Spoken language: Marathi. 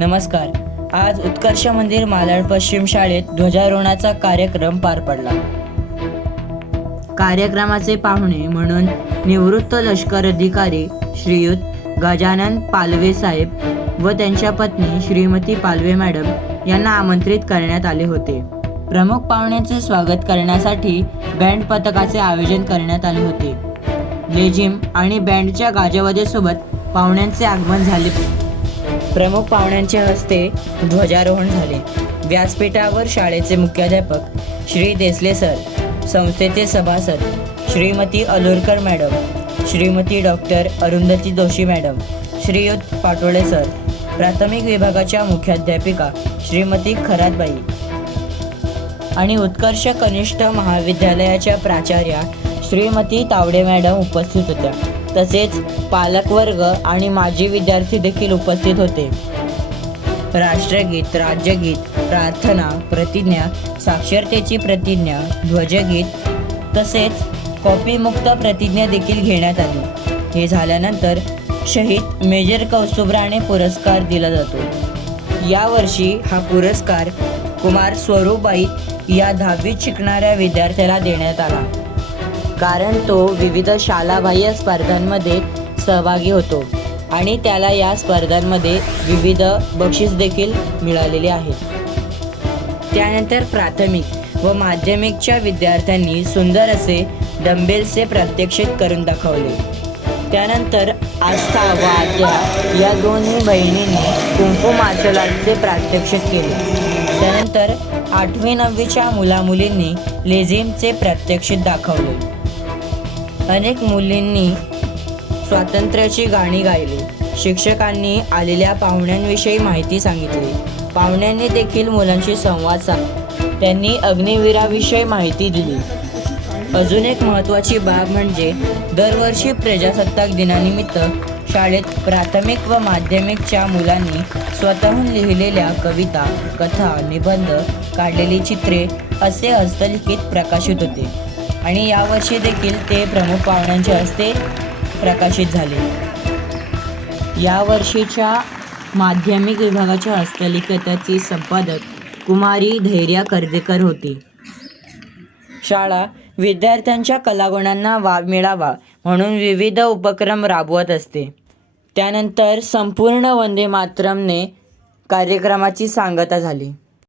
नमस्कार. आज उत्कर्ष मंदिर मालाड पश्चिम शाळेत ध्वजारोहणाचा कार्यक्रम पार पडला. कार्यक्रमाचे पाहुणे म्हणून निवृत्त लष्कर अधिकारी श्रीयुत गजानन पालवे साहेब व त्यांच्या पत्नी श्रीमती पालवे मॅडम यांना आमंत्रित करण्यात आले होते. प्रमुख पाहुण्यांचे स्वागत करण्यासाठी बँड पथकाचे आयोजन करण्यात आले होते. लेझिम आणि बँडच्या गाजावाजासोबत पाहुण्यांचे आगमन झाले. प्रमुख पाहुण्यांच्या हस्ते ध्वजारोहण झाले. व्यासपीठावर शाळेचे मुख्याध्यापक श्री देसले सर, संस्थेचे सभासद Shrimati Alorkar madam, Shrimati doctor Arundhati Joshi madam, Shriyut Patole sir, प्राथमिक विभागाच्या मुख्याध्यापिका श्रीमती खरातबाई आणि उत्कर्ष कनिष्ठ महाविद्यालयाच्या प्राचार्या श्रीमती तावडे मॅडम उपस्थित होत्या. तसेच पालकवर्ग आणि माजी विद्यार्थी देखील उपस्थित होते. राष्ट्रगीत, राज्यगीत, प्रार्थना, प्रतिज्ञा, साक्षरतेची प्रतिज्ञा, ध्वजगीत तसेच कॉपीमुक्त प्रतिज्ञा देखील घेण्यात आली. हे झाल्यानंतर शहीद मेजर कौस्तुभ राणे पुरस्कार दिला जातो. यावर्षी हा पुरस्कार कुमार स्वरूपबाई या 10वीत शिकणाऱ्या विद्यार्थ्याला देण्यात आला, कारण तो विविध शालाबाह्य स्पर्धांमध्ये सहभागी होतो आणि त्याला या स्पर्धांमध्ये विविध बक्षीस देखील मिळालेले आहेत. त्यानंतर प्राथमिक व माध्यमिकच्या विद्यार्थ्यांनी सुंदर असे डंबेल्सचे प्रात्यक्षिक करून दाखवले. त्यानंतर आस्था व आद्या या दोन्ही बहिणींनी कुंफू मार्शल आर्टचे प्रात्यक्षिक केले. त्यानंतर 8वी-9वीच्या मुलामुलींनी लेझिमचे प्रात्यक्षिक दाखवले. अनेक मुलींनी स्वातंत्र्याची गाणी गायली. शिक्षकांनी आलेल्या पाहुण्यांविषयी माहिती सांगितली. पाहुण्यांनी देखील मुलांशी संवाद साधला. त्यांनी अग्निवीराविषयी माहिती दिली. अजून एक महत्त्वाची बाब म्हणजे दरवर्षी प्रजासत्ताक दिनानिमित्त शाळेत प्राथमिक व माध्यमिकच्या मुलांनी स्वतःहून लिहिलेल्या कविता, कथा, निबंध, काढलेली चित्रे असे हस्तलिखित प्रकाशित होते आणि यावर्षी देखील ते प्रमुख पाहुण्यांच्या हस्ते प्रकाशित झाले. यावर्षीच्या माध्यमिक विभागाच्या हस्तलिखिताची संपादक कुमारी धैर्या कर्देकर होती. शाळा विद्यार्थ्यांच्या कलागुणांना वाव मिळावा म्हणून विविध उपक्रम राबवत असते. त्यानंतर संपूर्ण वंदे मातरमने कार्यक्रमाची सांगता झाली.